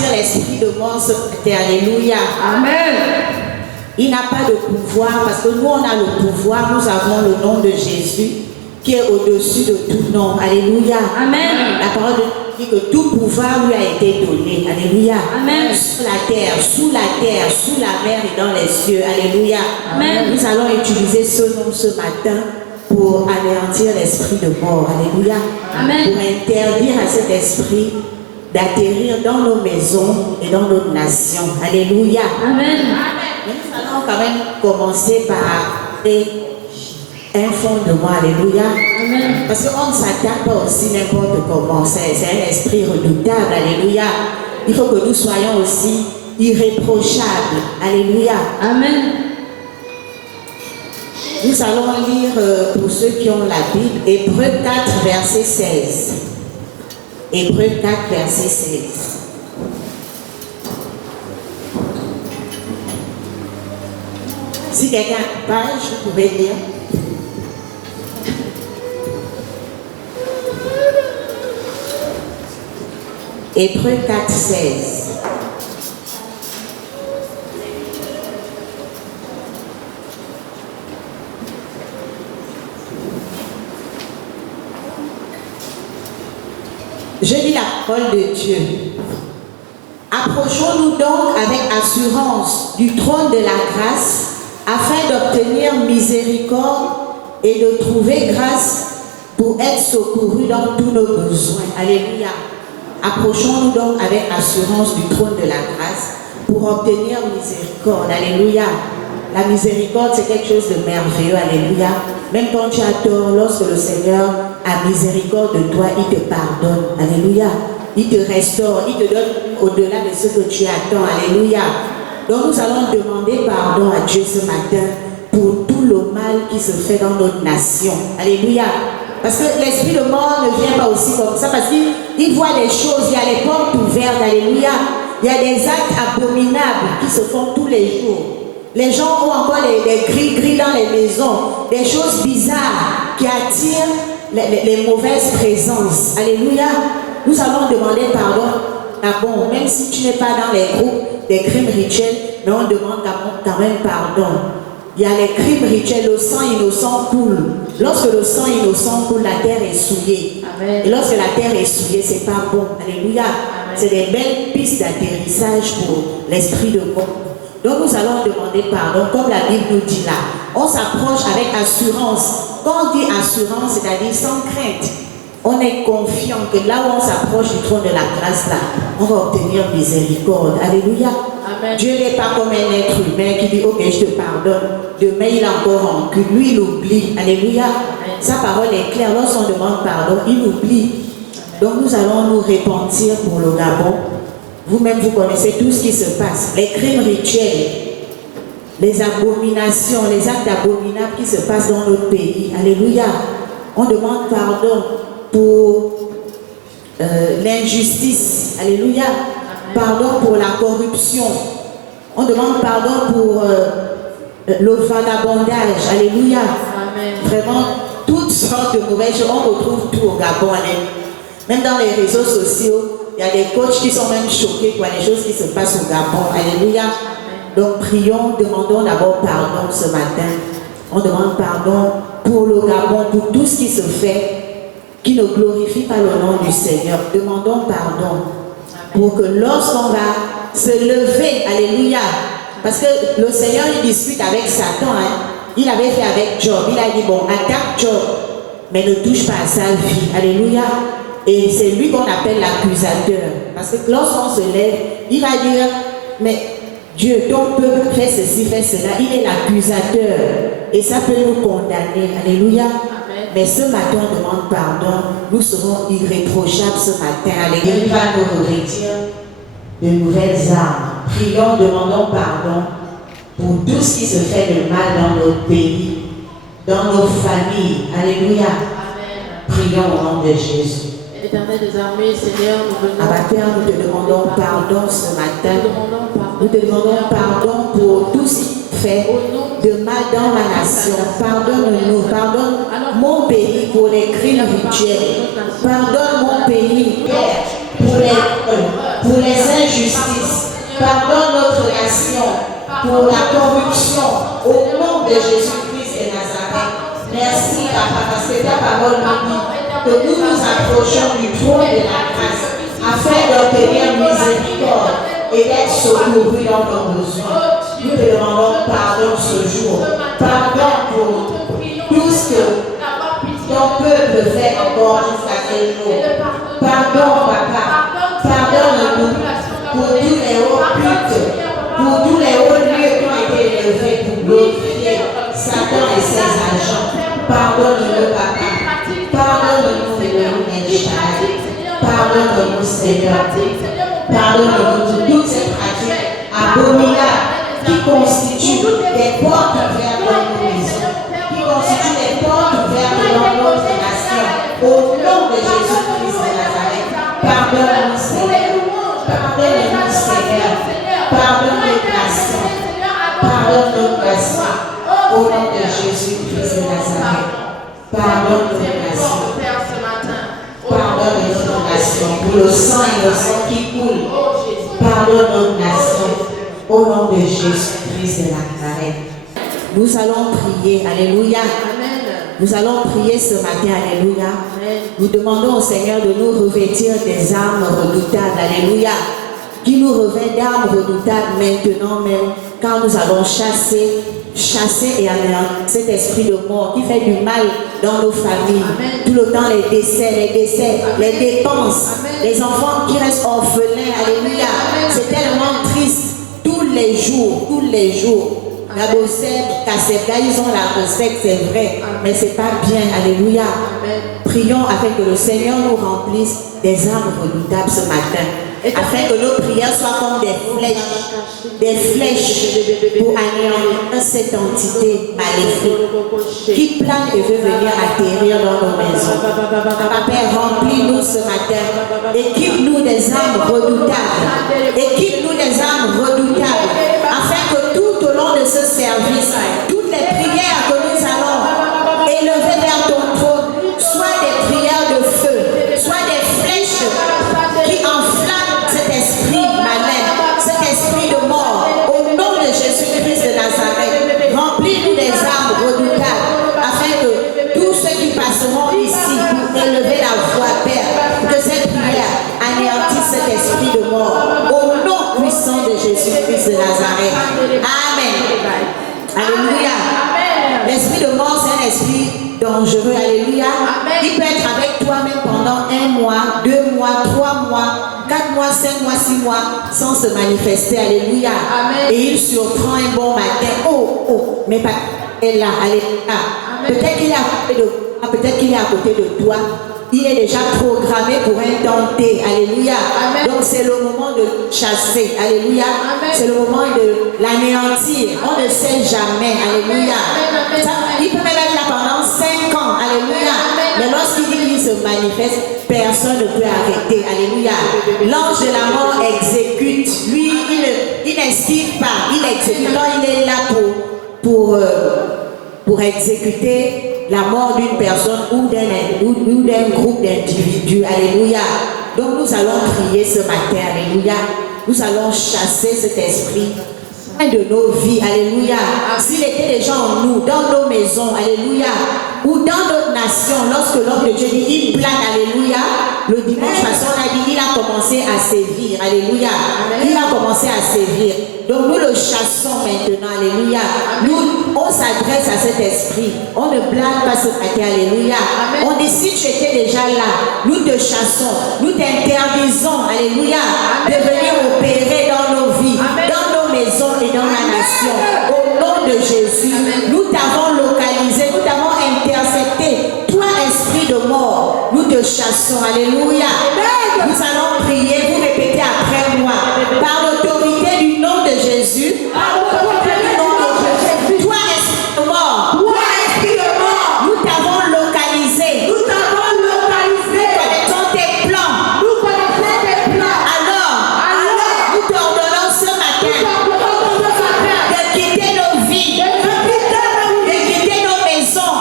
anéantir l'esprit de mort ce matin. Alléluia. Amen. Il n'a pas de pouvoir parce que nous, on a le pouvoir. Nous avons le nom de Jésus qui est au-dessus de tout nom. Alléluia. Amen. La parole de Dieu dit que tout pouvoir lui a été donné. Alléluia. Amen. Sur la terre, sous la terre, sous la mer et dans les cieux. Alléluia. Amen. Nous allons utiliser ce nom ce matin pour anéantir l'esprit de mort. Alléluia. Amen. Pour interdire à cet esprit d'atterrir dans nos maisons et dans notre nation. Alléluia. Amen. Mais nous allons quand même commencer par un fondement. Alléluia. Amen. Parce qu'on ne s'attaque pas aussi n'importe comment. C'est un esprit redoutable. Alléluia. Il faut que nous soyons aussi irréprochables. Alléluia. Amen. Nous allons lire pour ceux qui ont la Bible, Hébreux 4, verset 16. Hébreux 4, verset 16. Si quelqu'un a une page, vous pouvez lire. Hébreux 4, 16. Je lis la parole de Dieu. Approchons-nous donc avec assurance du trône de la grâce afin d'obtenir miséricorde et de trouver grâce pour être secourus dans tous nos besoins. Alléluia. Approchons-nous donc avec assurance du trône de la grâce pour obtenir miséricorde. Alléluia. La miséricorde, c'est quelque chose de merveilleux. Alléluia. Même quand tu as tort, lorsque le Seigneur a miséricorde de toi, il te pardonne. Alléluia. Il te restaure, il te donne au-delà de ce que tu attends. Alléluia. Donc nous allons demander pardon à Dieu ce matin pour tout le mal qui se fait dans notre nation. Alléluia. Parce que l'esprit de mort ne vient pas aussi comme ça, parce qu'il voit des choses, il y a les portes ouvertes. Alléluia. Il y a des actes abominables qui se font tous les jours. Les gens ont encore des gris-gris dans les maisons, des choses bizarres qui attirent les mauvaises présences. Alléluia. Nous allons demander pardon. Ah bon, même si tu n'es pas dans les groupes des crimes rituels, mais on demande quand même pardon. Il y a les crimes rituels, le sang innocent coule. Lorsque le sang innocent coule, la terre est souillée. Amen. Et lorsque la terre est souillée, c'est pas bon. Alléluia. C'est des belles pistes d'atterrissage pour l'esprit de mort. Donc nous allons demander pardon, comme la Bible nous dit là. On s'approche avec assurance. Quand on dit assurance, c'est-à-dire sans crainte. On est confiant que là où on s'approche du trône de la grâce là, on va obtenir miséricorde. Alléluia. Amen. Dieu n'est pas comme un être humain qui dit ok, je te pardonne. Demain il a encore rancune. Lui il oublie. Alléluia. Amen. Sa parole est claire. Lorsqu'on demande pardon, il oublie. Amen. Donc nous allons nous repentir pour le Gabon. Vous-même vous connaissez tout ce qui se passe. Les crimes rituels, les abominations, les actes abominables qui se passent dans notre pays. Alléluia. On demande pardon pour l'injustice. Alléluia. Pardon pour la corruption. On demande pardon pour le vagabondage. Alléluia. Amen. Vraiment, toutes sortes de mauvaises choses. On retrouve tout au Gabon. Même dans les réseaux sociaux, il y a des coachs qui sont même choqués par les choses qui se passent au Gabon. Alléluia. Donc prions, demandons d'abord pardon ce matin. On demande pardon pour le Gabon, pour tout ce qui se fait qui ne glorifie pas le nom du Seigneur. Demandons pardon pour que lorsqu'on va se lever, alléluia, parce que le Seigneur il discute avec Satan, il avait fait avec Job, il a dit bon, attaque Job, mais ne touche pas à sa vie, alléluia. Et c'est lui qu'on appelle l'accusateur, parce que lorsqu'on se lève, il va dire mais Dieu, ton peuple fait ceci, fait cela, il est l'accusateur et ça peut nous condamner, alléluia. Mais ce matin, on demande pardon. Nous serons irréprochables ce matin. Alléluia. Il va nous revêtir de nouvelles armes. Prions, demandons pardon pour tout ce qui se fait de mal dans notre pays, dans nos familles. Alléluia. Amen. Prions au nom de Jésus. Éternel des armées, Seigneur, nous venons. Abba Père, nous te demandons pardon ce matin. Nous te demandons pardon pour tout ce qui fait de mal dans ma nation. Pardonne-nous, pardonne mon pays pour les crimes rituels. Pardonne mon pays pour pour les injustices. Pardonne notre nation pour la corruption. Au nom de Jésus-Christ de Nazareth. Merci, Papa, parce que ta parole nous dit que nous nous approchons du trône de la grâce afin d'obtenir miséricorde et d'être secourus dans nos besoins. Nous te demandons pardon ce jour. Pardon pour tout ce que ton peuple fait encore jusqu'à ce jour. Pardon, Papa. Pardonne-nous pour tous les hauts cultes, pour tous les hauts lieux qui ont été élevés pour glorifier Satan et ses agents. Pardonne-nous, Papa. Pardonne-nous, pardonne-nous, Seigneur. Pardonne-nous de toutes ces pratiques abominables qui constituent des portes ouvertes dans nos maisons, qui constituent des portes ouvertes dans notre nation. Au nom de Jésus-Christ de Nazareth, pardonne-nous, Seigneur. Pardonne-nous, Seigneur. Pardonne notre nation. Pardonne notre nation. Au nom de Jésus-Christ de Nazareth. Pardonne notre nation. Pardonne notre nation pour le sang innocent qui coule. Pardonne notre nation. Au nom de Jésus-Christ de Nazareth. Nous allons prier. Alléluia. Nous allons prier ce matin. Alléluia. Nous demandons au Seigneur de nous revêtir des armes redoutables. Alléluia. Qui nous revêt d'armes redoutables maintenant même, quand nous allons chasser et anéantir cet esprit de mort qui fait du mal dans nos familles. Amen. Tout le temps les décès, les dépenses, les enfants qui restent orphelins. Alléluia. C'est tellement triste. Tous les jours. La recette, ils ont la recette, c'est vrai, mais c'est pas bien. Alléluia. Prions afin que le Seigneur nous remplisse des armes redoutables ce matin. Afin que nos prières soient comme des flèches pour anéantir cette entité maléfique qui plane et veut venir atterrir dans nos maisons. Père, remplis-nous ce matin. Équipe-nous des armes redoutables. Afin que tout au long de ce service, toutes les prières que nous allons élever vers ton trône soient des prières de feu, soient des flèches qui enflamment cet esprit malin, cet esprit de mort. Au nom de Jésus-Christ de Nazareth, remplis-nous des armes redoutables afin que tous ceux qui passeront ici pour élever la voix, Père, que cette prière anéantisse cet esprit de mort. Au nom puissant de Jésus-Christ de Nazareth. Amen. Alléluia. L'esprit de mort, c'est un esprit dangereux. Alléluia. Il peut être avec toi-même pendant 1 mois, 2 mois, 3 mois, 4 mois, 5 mois, 6 mois, sans se manifester. Alléluia. Et il surprend un bon matin. Oh, mais pas elle là. Alléluia. Peut-être qu'il est à côté de toi. Il est déjà programmé pour un tenté. Alléluia. Donc c'est le moment de chasser. Alléluia. C'est le moment de l'anéantir. On ne sait jamais. Alléluia. Il peut même être là pendant 5 ans. Alléluia. Mais lorsqu'il dit qu'il se manifeste, personne ne peut arrêter. Alléluia. L'ange de la mort exécute. Lui, il n'inspire pas. Il exécute. Donc il est là pour exécuter la mort d'une personne ou d'un groupe d'individus. Alléluia. Donc nous allons prier ce matin. Alléluia. Nous allons chasser cet esprit de nos vies. Alléluia. S'il était déjà en nous, dans nos maisons. Alléluia. Ou dans notre nation, lorsque l'homme de Dieu dit il plane. Alléluia. Le dimanche passé, on a dit il a commencé à sévir. Alléluia. Il a commencé à sévir. Donc nous le chassons maintenant. Alléluia. Nous, on s'adresse à cet esprit. On ne blague pas ce matin. Alléluia. On dit si tu étais déjà là, nous te chassons. Nous t'interdisons. Alléluia. De venir opérer dans nos vies, dans nos maisons et dans la nation. Au nom de Jésus, nous t'avons localisé, nous t'avons intercepté. Toi, esprit de mort, nous te chassons. Alléluia. Nous allons prier. Vous répétez après moi. Par l'autorité du nom de Jésus. Toi, esprit de mort. Nous t'avons localisé. Nous connaissons tes plans. Alors, nous t'ordonnons ce matin de quitter nos vies, de quitter nos maisons. Au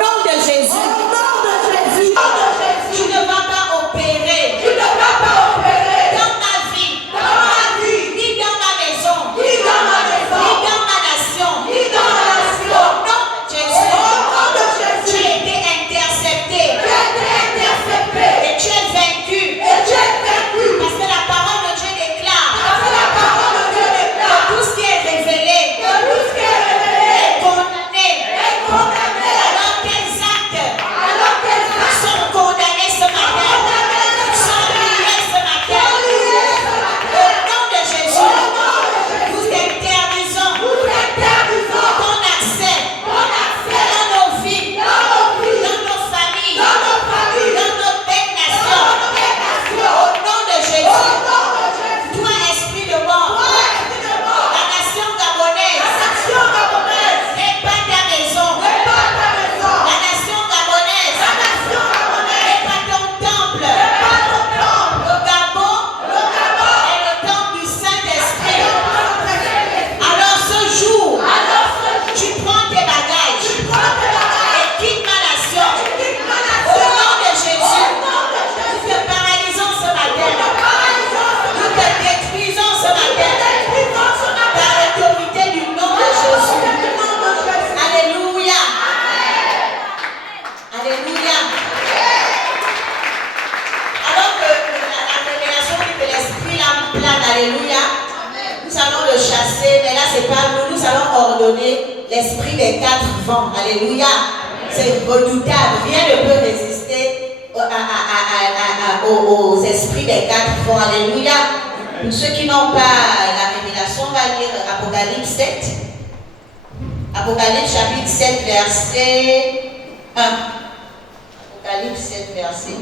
nom de Jésus. Alléluia. Nous allons le chasser, mais là c'est pas nous. Nous allons ordonner l'esprit des 4 vents. Alléluia. C'est redoutable. Rien ne peut résister aux esprits des 4 vents. Alléluia. Pour ceux qui n'ont pas la révélation, on va lire Apocalypse 7. Apocalypse chapitre 7, verset 1. Apocalypse 7, verset 1.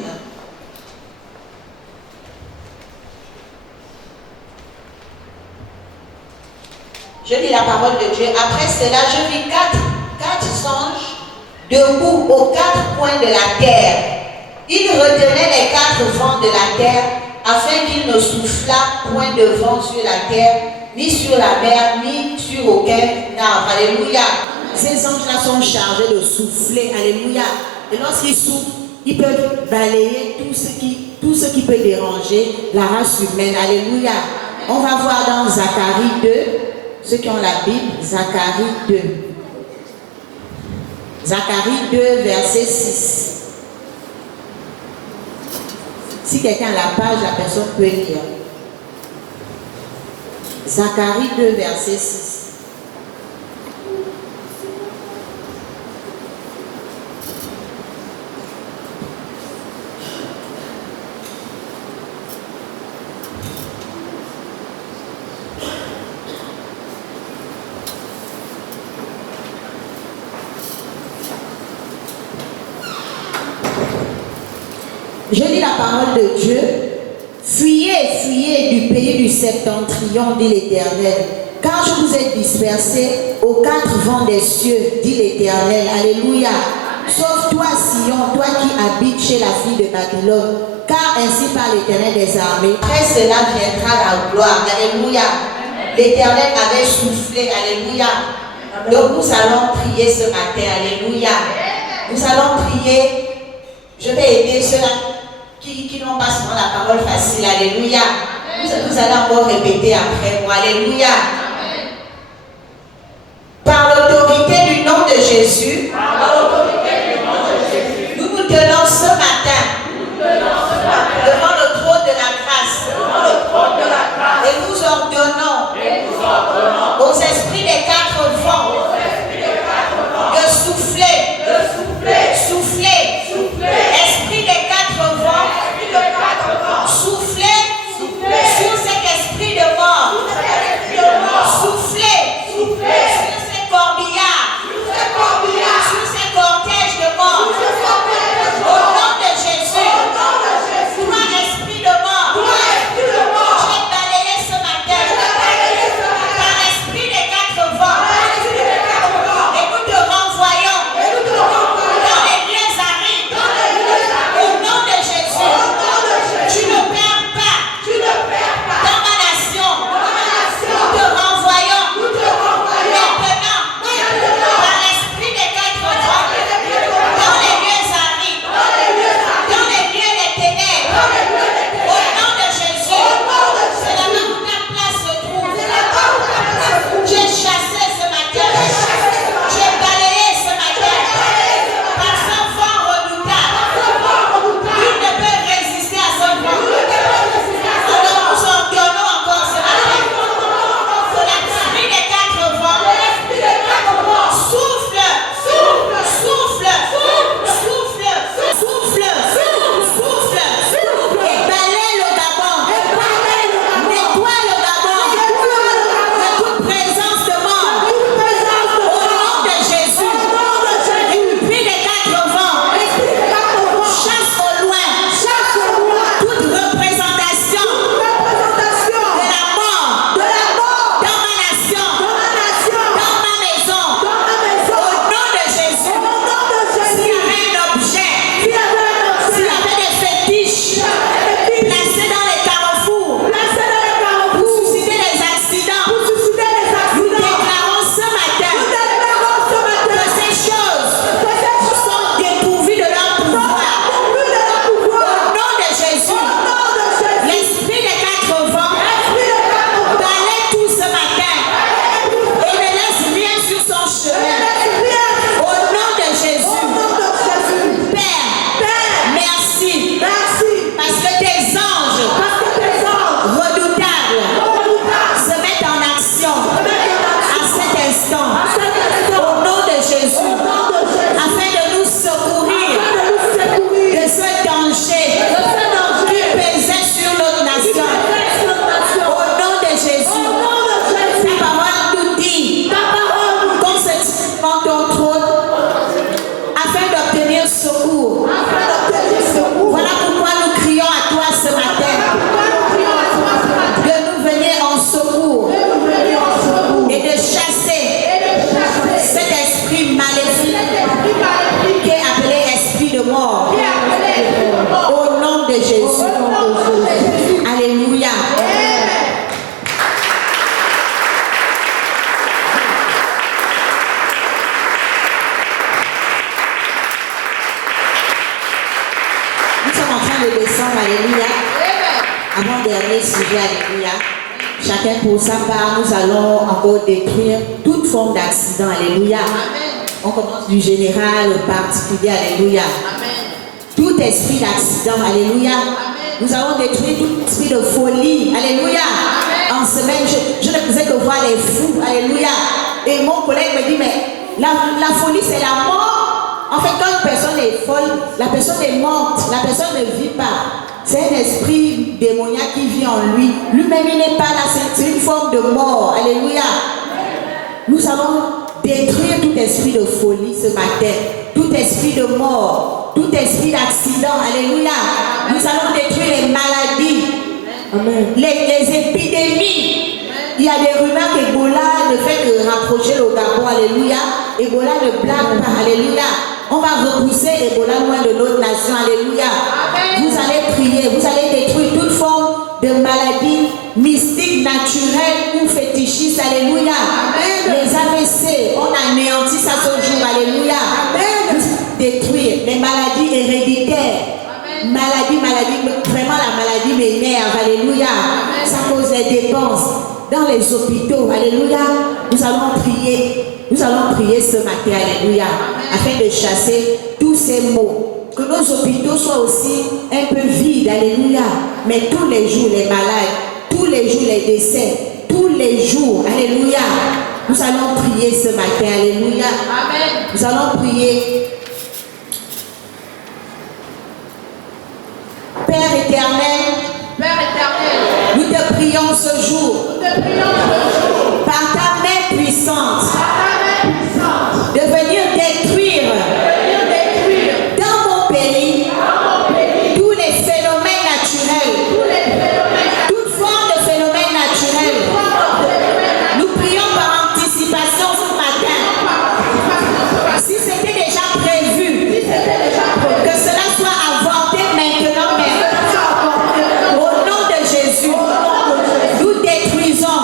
Je lis la parole de Dieu. Après cela, je vis quatre anges debout aux 4 coins de la terre. Ils retenaient les 4 vents de la terre afin qu'il ne soufflât point de vent sur la terre, ni sur la mer, ni sur aucun arbre. Alléluia. Ces anges-là sont chargés de souffler. Alléluia. Et lorsqu'ils soufflent, ils peuvent balayer tout ce qui peut déranger la race humaine. Alléluia. On va voir dans Zacharie 2. Ceux qui ont la Bible, Zacharie 2. Zacharie 2, verset 6. Si quelqu'un a la page, la personne peut lire. Zacharie 2, verset 6. Je lis la parole de Dieu. Fuyez, fuyez du pays du septentrion, dit l'Éternel, car je vous ai dispersés aux 4 vents des cieux, dit l'Éternel. Alléluia. Sauf toi, Sion, toi qui habites chez la fille de Babylone, car ainsi parle l'Éternel des armées. Après cela viendra la gloire. Alléluia. L'Éternel avait soufflé. Alléluia. Donc nous allons prier ce matin. Alléluia. Nous allons prier. Je vais aider ceux-là qui n'ont pas souvent la parole facile. Alléluia. Vous allez encore répéter après moi. Alléluia. Par l'autorité du nom de Jésus, nous nous tenons ce matin devant le trône de la grâce. Et nous ordonnons aux esprits des 4 vents de souffler. Esprit des 4 vents, soufflez sur cet esprit de mort. Soufflez sur ces corbillards. Sur ces de Jésus. Alléluia. Nous sommes en train de descendre, alléluia. Avant-dernier sujet, alléluia. Chacun pour sa part, nous allons encore détruire toute forme d'accident, alléluia. On commence du général au particulier, alléluia. Tout esprit d'accident, alléluia. Nous allons détruire tout esprit de folie, alléluia. En semaine, je ne faisais que voir les fous, alléluia. Et mon collègue me dit, mais la folie c'est la mort. En fait, quand une personne est folle, la personne est morte, la personne ne vit pas. C'est un esprit démoniaque qui vit en lui. Lui-même, il n'est pas là, c'est une forme de mort. Alléluia. Nous allons détruire tout esprit de folie ce matin. Tout esprit de mort, tout esprit d'accident. Alléluia. Nous allons détruire les maladies, les épidémies. Il y a des rumeurs qu'Ebola ne fait que rapprocher le Gabon. Alléluia. Ebola ne blague pas. Alléluia. On va repousser Ebola loin de notre nation. Alléluia. Vous allez prier, vous allez détruire toute forme de maladie mystique, naturelle ou fétichiste. Alléluia. Les AVC, on anéantit ça ce jour. Alléluia. Détruire les maladies héréditaires. Vraiment la maladie m'énerve. Alléluia. Ça cause les dépenses dans les hôpitaux. Alléluia. Nous allons prier ce matin. Alléluia. Afin de chasser tous ces maux. Que nos hôpitaux soient aussi un peu vides. Alléluia. Mais tous les jours les malades, tous les jours les décès, tous les jours. Alléluia. Nous allons prier ce matin. Alléluia. Amen. Nous allons prier. Père éternel, nous te prions ce jour, par ta main puissante, de venir détruire dans mon pays tous les phénomènes naturels, toute forme de phénomène naturel. Nous prions par anticipation ce matin. Si c'était déjà prévu, que cela soit avorté maintenant. Au nom de Jésus, nous détruisons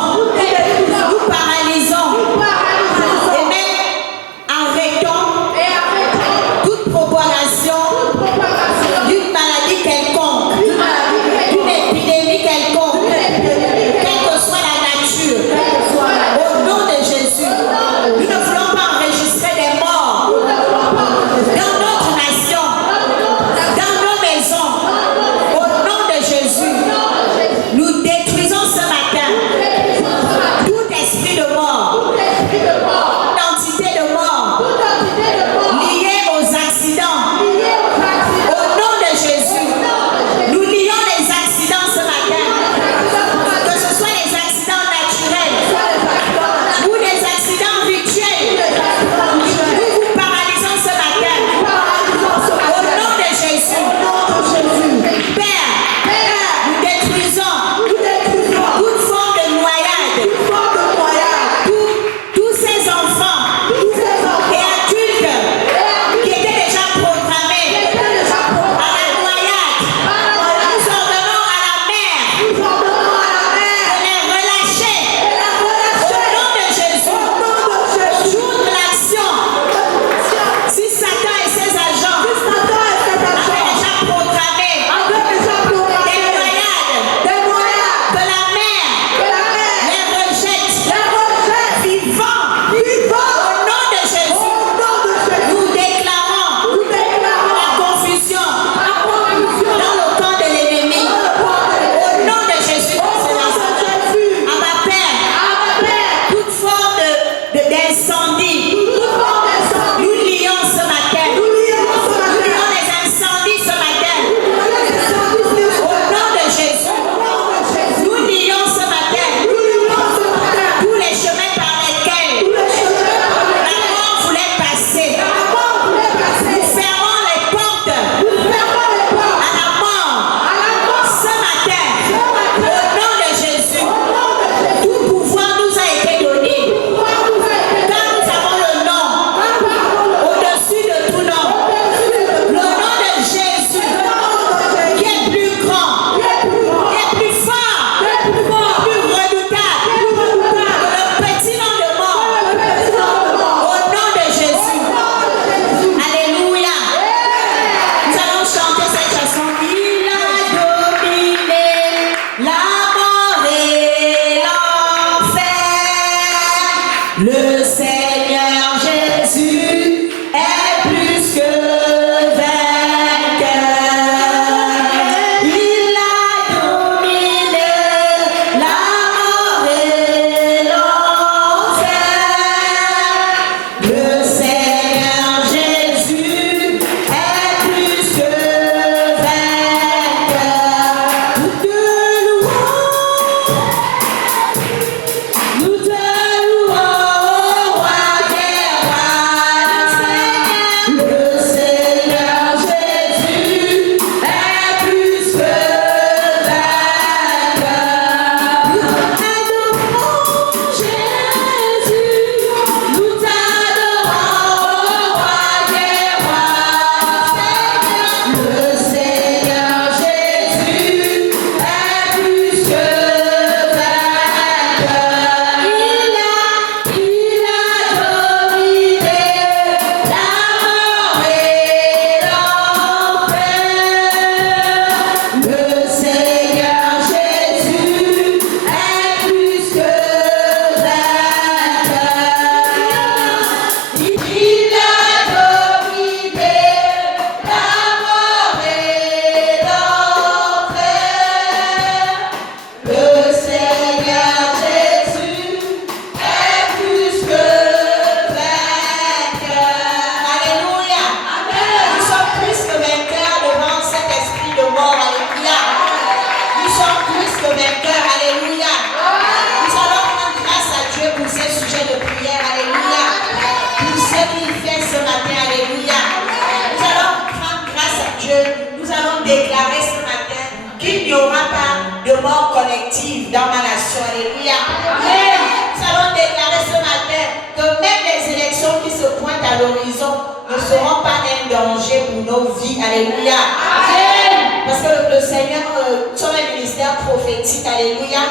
de mort collective dans ma nation. Alléluia. Amen. Nous allons déclarer ce matin que même les élections qui se pointent à l'horizon ne seront pas un danger pour nos vies. Alléluia. Amen. Parce que le Seigneur, nous sommes un ministère prophétique. Alléluia.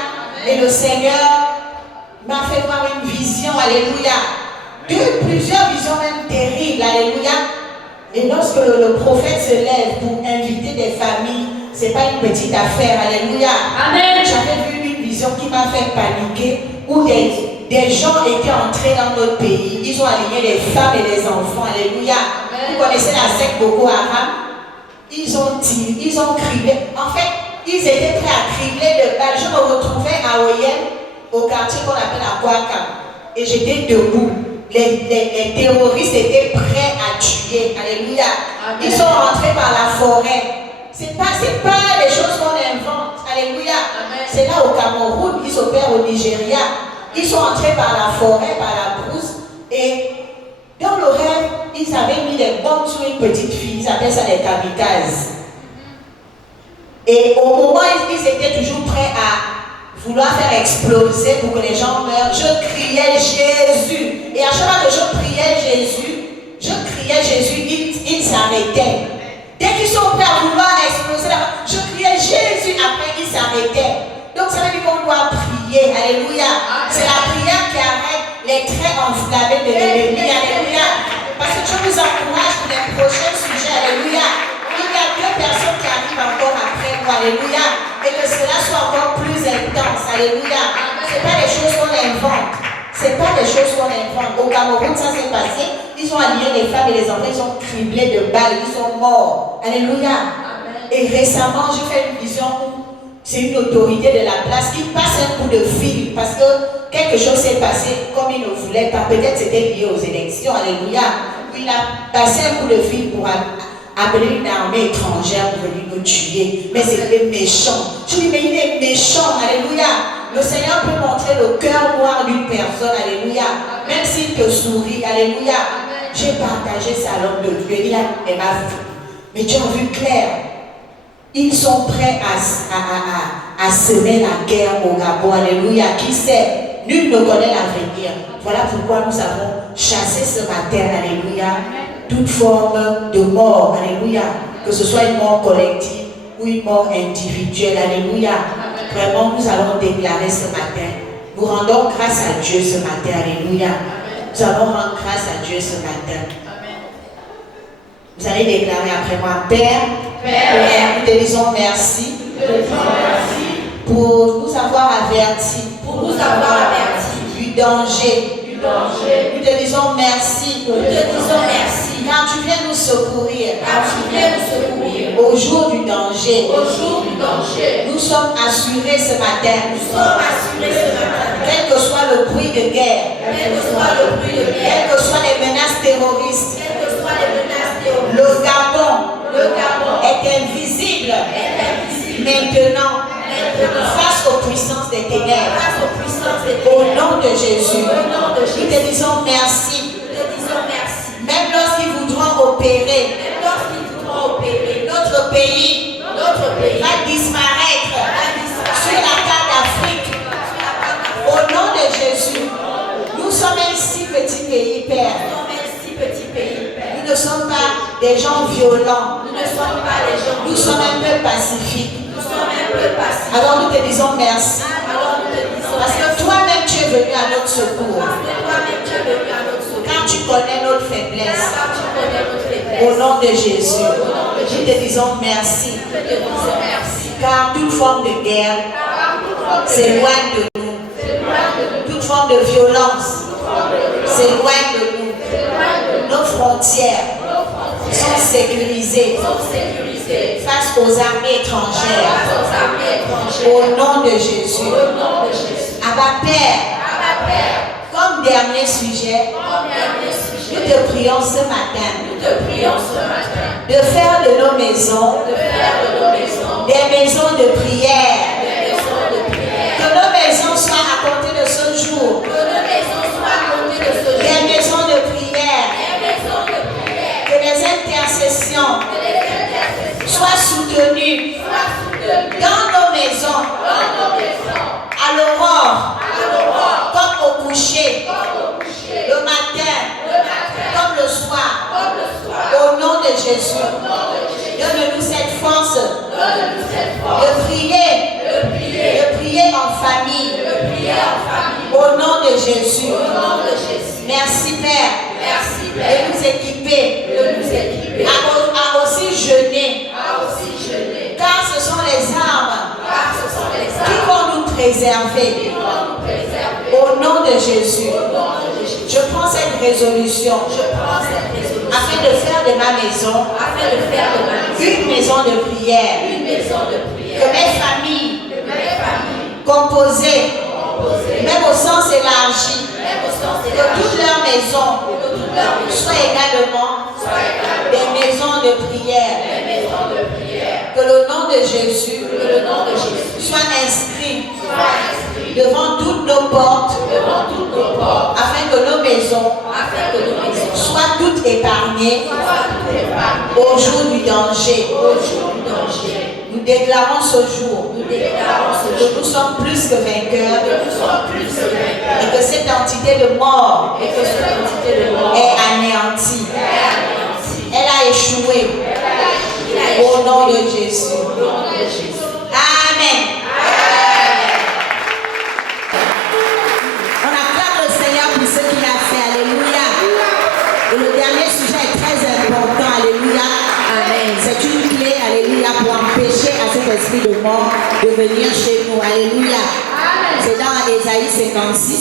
Et le Seigneur m'a fait voir une vision. Alléluia. Plusieurs visions même terribles. Alléluia. Et lorsque le prophète se lève pour inviter des familles, ce n'est pas une petite affaire. Alléluia. Amen. J'avais vu une vision qui m'a fait paniquer, où des gens étaient entrés dans notre pays. Ils ont aligné les femmes et les enfants. Alléluia. Amen. Vous connaissez la secte Boko Haram? Ils ont tiré, ils ont criblé. En fait, ils étaient prêts à cribler de balles. Je me retrouvais à Oyem, au quartier qu'on appelle à Kwakam. Et j'étais debout. Les terroristes étaient prêts à tuer. Alléluia. Amen. Ils sont rentrés par la forêt. Ce n'est pas des choses qu'on invente. Alléluia. C'est là au Cameroun, ils opèrent au Nigeria. Ils sont entrés par la forêt, par la brousse. Et dans le rêve, ils avaient mis des bombes sur une petite fille. Ils appellent ça des kamikazes. Et au moment où ils étaient toujours prêts à vouloir faire exploser pour que les gens meurent, je criais Jésus. Et à chaque fois que je priais Jésus, ils s'arrêtaient. Dès qu'ils sont prêts à vouloir exploser là-bas, je criais Jésus, après ils s'arrêtaient. Donc ça veut dire qu'on doit prier. Alléluia. C'est la prière qui arrête les traits enflammés de l'ennemi. Alléluia. Parce que je vous encourage pour les prochains sujets. Alléluia. Il y a 2 personnes qui arrivent encore après moi. Alléluia. Et que cela soit encore plus intense. Alléluia. Ce n'est pas des choses qu'on invente. Ce n'est pas des choses qu'on invente. Au Cameroun, ça s'est passé. Ils ont aligné les femmes et les enfants. Ils ont criblé de balles. Ils sont morts. Alléluia. Amen. Et récemment, j'ai fait une vision où c'est une autorité de la place qui passe un coup de fil parce que quelque chose s'est passé comme il ne voulait pas. Peut-être c'était lié aux élections. Alléluia. Il a passé un coup de fil pour appeler une armée étrangère pour venir nous tuer. Mais c'était méchant. Je dis, mais il est méchant. Alléluia. Le Seigneur peut montrer le cœur noir d'une personne. Alléluia. Même s'il te sourit. Alléluia. J'ai partagé ça à l'homme de Dieu. Il m'a vu. Mais tu as vu clair. Ils sont prêts à semer la guerre au Gabon. Alléluia. Qui sait? Nul ne connaît l'avenir. Voilà pourquoi nous avons chassé ce matin. Alléluia. Toute forme de mort. Alléluia. Que ce soit une mort collective ou une mort individuelle. Alléluia. Vraiment, nous allons déclarer ce matin. Nous rendons grâce à Dieu ce matin. Alléluia. Nous allons rendre grâce à Dieu ce matin. Vous allez déclarer après moi, Père, nous te disons merci, pour nous avoir avertis, du danger. Nous te disons merci, car tu viens nous secourir, au jour du danger. Nous sommes assurés ce matin, quel que soit le bruit de guerre, quelles que soient les menaces terroristes, le Gabon est invisible maintenant face aux puissances des ténèbres. Au nom de Jésus, nous te disons merci. Même lorsqu'ils voudront opérer, notre pays va disparaître sur la carte d'Afrique. Au nom de Jésus, nous sommes un si petit pays, Père. Nous ne sommes pas des gens violents. Nous sommes un peu pacifiques. Alors nous te disons merci. Parce que toi-même tu es venu à notre secours. Quand tu connais notre faiblesse. Au nom de Jésus. Nous te disons merci. Car toute forme de guerre s'éloigne de nous. Toute forme de violence s'éloigne de nous. Nos frontières sont sécurisées face aux armées étrangères. Au nom de Jésus. Abba Père, comme dernier sujet, nous te prions ce matin de faire de nos maisons des maisons de prière. Que nos maisons soient à compter de ce jour des maisons de prière. Que les intercessions soient soutenues dans nos maisons Jésus. Merci Père. De nous équiper. À aussi jeûner. Car ce sont les armes qui vont nous préserver. Au nom de Jésus. Je prends cette résolution afin de faire de ma maison une maison de prière. Que mes familles composées, même au sens élargi, que toutes leurs maisons soient également des maisons de prière. Que le nom de Jésus soit inscrit devant toutes nos portes, afin que nos maisons soient toutes épargnées au jour du danger. Nous déclarons ce jour que nous sommes plus que vainqueurs et que cette entité de mort est anéantie. Elle a échoué au nom de Jésus. Amen. On acclame le Seigneur pour ce qu'il a fait. Alléluia. Et le dernier sujet est très important. Alléluia. Amen. C'est une clé. Alléluia. Pour empêcher à cet esprit de mort de venir chez nous. Alléluia. C'est dans Ésaïe 56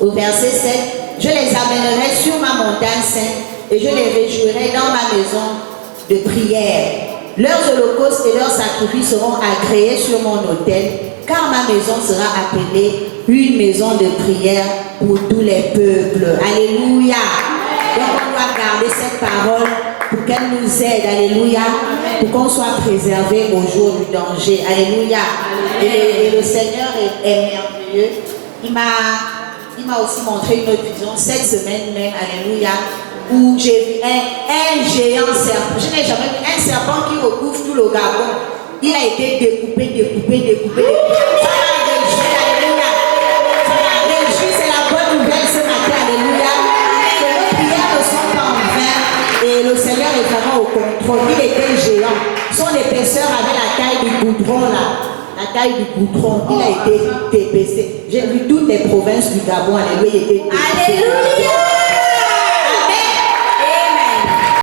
au verset 7. Je les amènerai sur ma montagne sainte et je les réjouirai dans ma maison de prière. Leurs holocaustes et leurs sacrifices seront agréés sur mon autel, car ma maison sera appelée une maison de prière pour tous les peuples. Alléluia. Donc on doit garder cette parole pour qu'elle nous aide. Alléluia. Pour qu'on soit préservé au jour du danger. Alléluia. Et le Seigneur est merveilleux. Il m'a aussi montré une autre vision cette semaine même. Alléluia. Où j'ai vu un géant serpent. Je n'ai jamais vu un serpent qui recouvre tout le Gabon. Il a été découpé. Ça m'a réjoui, alléluia. Ça m'a réjoui, c'est la bonne nouvelle ce matin, alléluia. Que nos prières ne sont pas en vain et le Seigneur est vraiment au contrôle. Il était géant. Son épaisseur avait la taille du goudron là. La taille du goudron. Il a été dépaissé. J'ai vu toutes les provinces du Gabon, alléluia. Il était dépaissé. Alléluia.